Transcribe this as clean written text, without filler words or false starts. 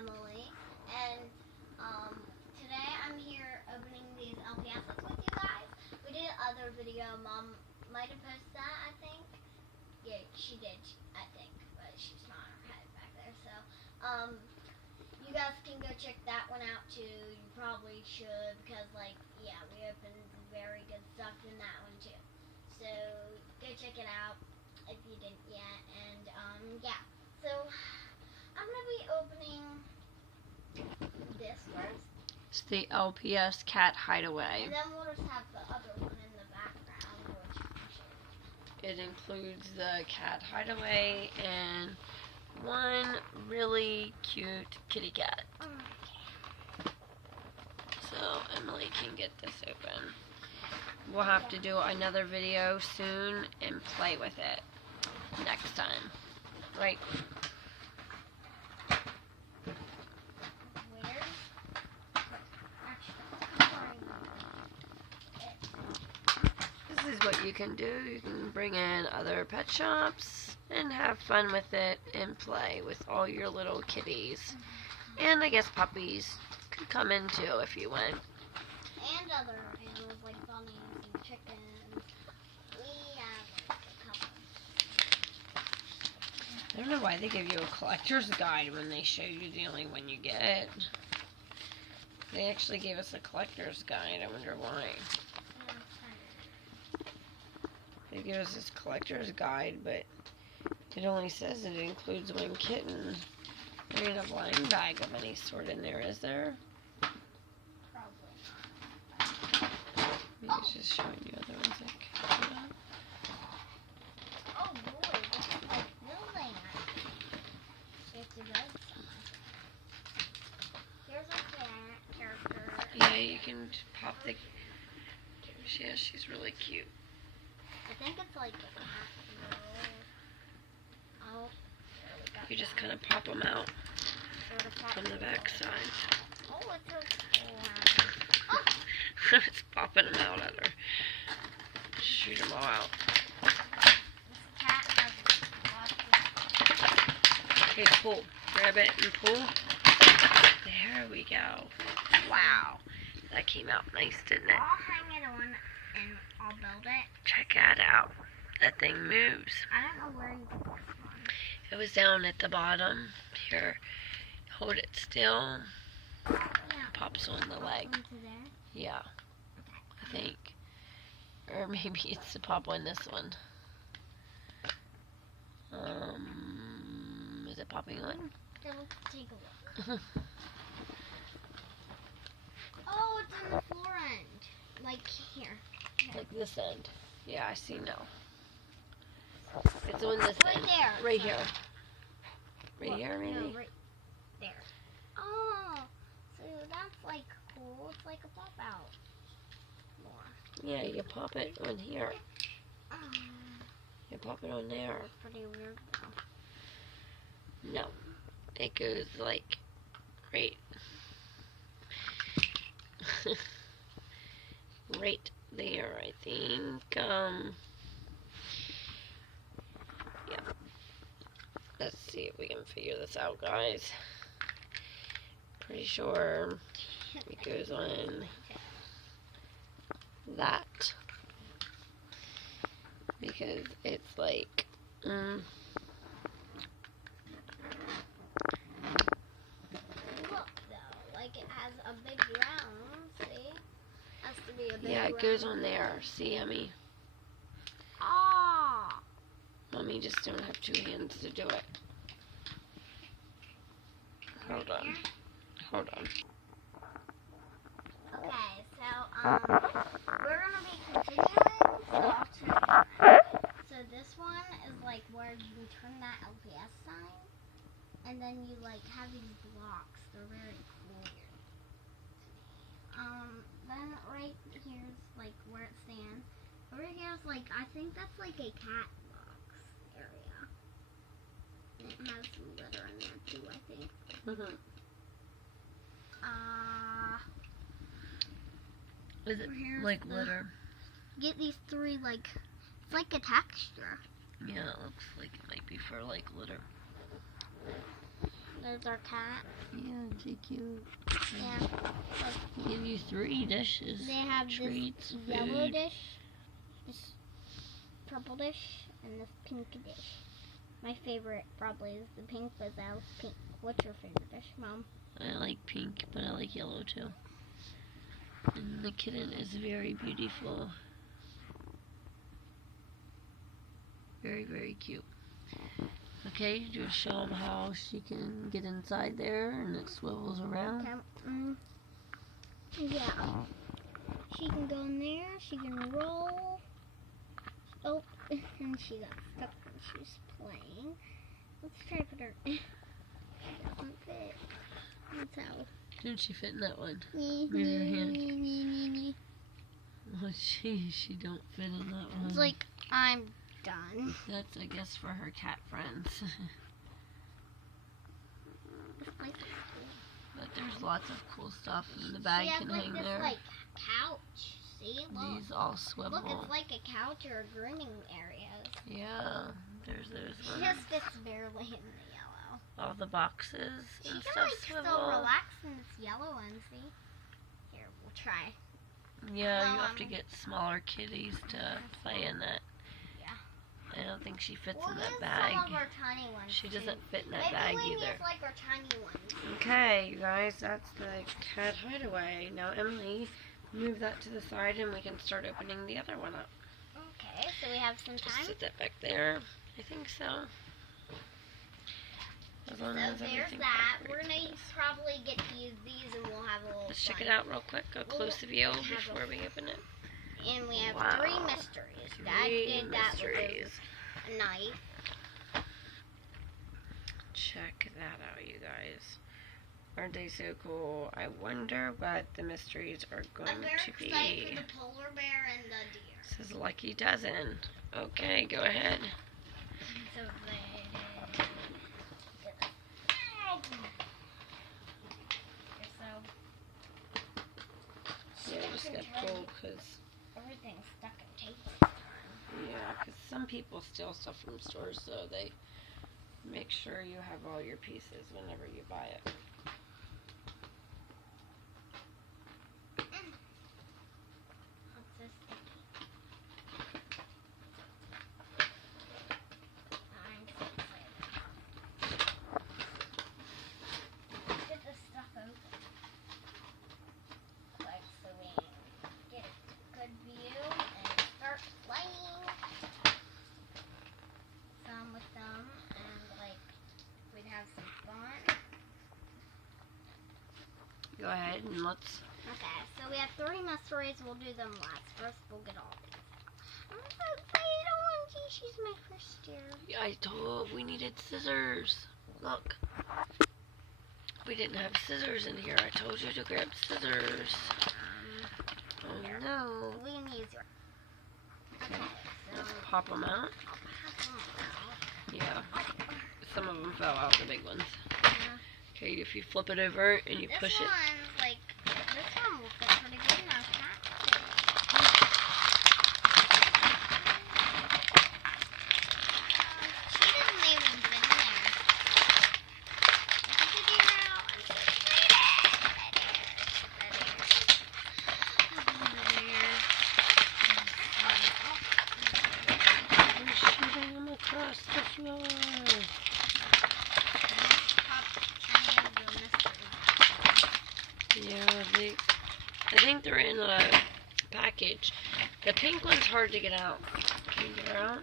Emily, and today I'm here opening these LPSs with you guys. We did another video. Mom might have posted that, I think. Yeah, she did, I think, but she's not her head back there. So, you guys can go check that one out too. You probably should because, like, yeah, we opened very good stuff in that one too. So go check it out if you didn't yet. And yeah. So I'm gonna be opening this first. It's the LPS Cat Hideaway. And then we'll just have the other one in the background, which It includes the Cat Hideaway and one really cute kitty cat. So Emily can get this open. We'll have to do another video soon and play with it next time. Right? This is what you can do. You can bring in other pet shops and have fun with it and play with all your little kitties. And I guess puppies could come in too if you want. And other animals like bunnies and chickens. We have like a couple. I don't know why they give you a collector's guide when they show you the only one you get. They actually gave us a collector's guide. I wonder why. They give us this collector's guide, but it only says it includes one kitten. There ain't a blind bag of any sort in there, is there? Probably not. Maybe it's just showing you other ones like that. Oh boy, this is like building. It's a good side. Here's a cat character. Yeah, you can pop the... Yeah, she's really cute. I think it's like a cat. Oh, there we go. You just kind of pop them out Sort of pop from the back side. Oh, it's so cool. Oh, It's popping them out at her. Shoot them all out. this cat has lots of... Okay, pull. Grab it and pull. There we go. Wow. That came out nice, didn't it? I'll hang it on and I'll build it. Check that out. That thing moves. I don't know where you put this one. It was down at the bottom. Here. Hold it still. Yeah. Pops on the leg. Into there. Yeah. I think. Or maybe it's to pop on this one. Is it popping on? Then let's take a look. Oh, it's on the floor end. Like here. Like this end. Yeah, I see now. It's on this Right end. there. Right here. Right here, maybe? No, right there. Oh, so that's like cool. It's like a pop out. More. Yeah, you pop it on here. Oh, You pop it on there. that's pretty weird though. No. It goes like right. Right there, I think. Yeah. Let's see if we can figure this out, guys. Pretty sure it goes on that. Because it's like, Look though, like it has a big round, see? Has to be a big yeah, it round. goes on there. See, Emmy? Ah! Mommy just don't have two hands to do it. Hold on. Here? Hold on. Okay, so, we're gonna be continuing, so I'll show you. So this one is like where you turn that LPS sign, and then you like have these blocks. They're very cool. Then right here's like where it stands. Over here's like, I think that's like a cat box area. And it has some litter in there too, I think. Is it Here's like the- litter? Get these three like, it's like a texture. Yeah, it looks like it might be for like litter. There's our cat. Yeah, she cute. Yeah. Give you 3 dishes. They have treats, this yellow food. dish, this purple dish, and this pink dish. My favorite probably is the pink, but that was pink. What's your favorite dish, Mom? I like pink, but I like yellow too. And the kitten is very beautiful. Very, very cute. Okay, just show them how she can get inside there and it swivels around. Okay. Yeah. She can go in there. She can roll. Oh, and she got stuck when she was playing. Let's try to put her. She doesn't fit. That's how. Didn't she fit in that one? Move your hand. Oh, she don't fit in that one. It's like I'm done. That's, I guess, for her cat friends. But there's lots of cool stuff in the bag. She has Can like hang this there. like couch. See, look. These all swivel. Look, it's like a couch or a grinning area. Yeah, there's those She ones. just fits barely in the yellow. All the boxes She and can stuff like swivel. still relax in this yellow one. See? Here, we'll try. Yeah, Well, you have to get smaller kitties to play in that. Yeah. I don't think she fits We'll in that use bag. some of our tiny ones. She too. doesn't fit in that Maybe bag we either. use like our tiny ones. Okay, you guys, that's the cat hideaway. Now, Emily, move that to the side and we can start opening the other one up. Okay, so we have some Just time. sit that back there. I think so. As So long as there's everything that. cooperates. We're gonna probably get to use these, and we'll have a little. Let's check fun. it out real quick. A close view have a- before we open it. And we have Wow. 3 mysteries. Dad 3 did that mysteries. with a knife. Check that out, you guys. Aren't they so cool? I wonder what the mysteries are going I'm very to excited be. for the polar bear and the deer. This is Lucky Dozen. Okay, go ahead. So Yeah, just got pulled because, everything's stuck in tape this time. yeah, because some people steal stuff from stores, so they make sure you have all your pieces whenever you buy it. What's this sticky? I'm so excited. Get this stuff open. Like so we get a good view and start playing some with them and like we'd have some fun. Go ahead and let's. Okay, so we have 3 mysteries. We'll do them last. First, we'll get all these. I'm so excited. OMG, she's my first deer. I told we needed scissors. Look. We didn't have scissors in here. I told you to grab scissors. Oh no. We can use your. Okay, so Let's pop them out. I'll pass them out. Yeah. Some of them fell out, the big ones. Yeah. Okay, if you flip it over and you This push it. one's like, this one will fit pretty good in our pack. She doesn't even fit in there. Look at the deer out. I'm so excited. We're shooting them across the floor. Yeah, I think they're in a package. The pink one's hard to get out. Can you get her out?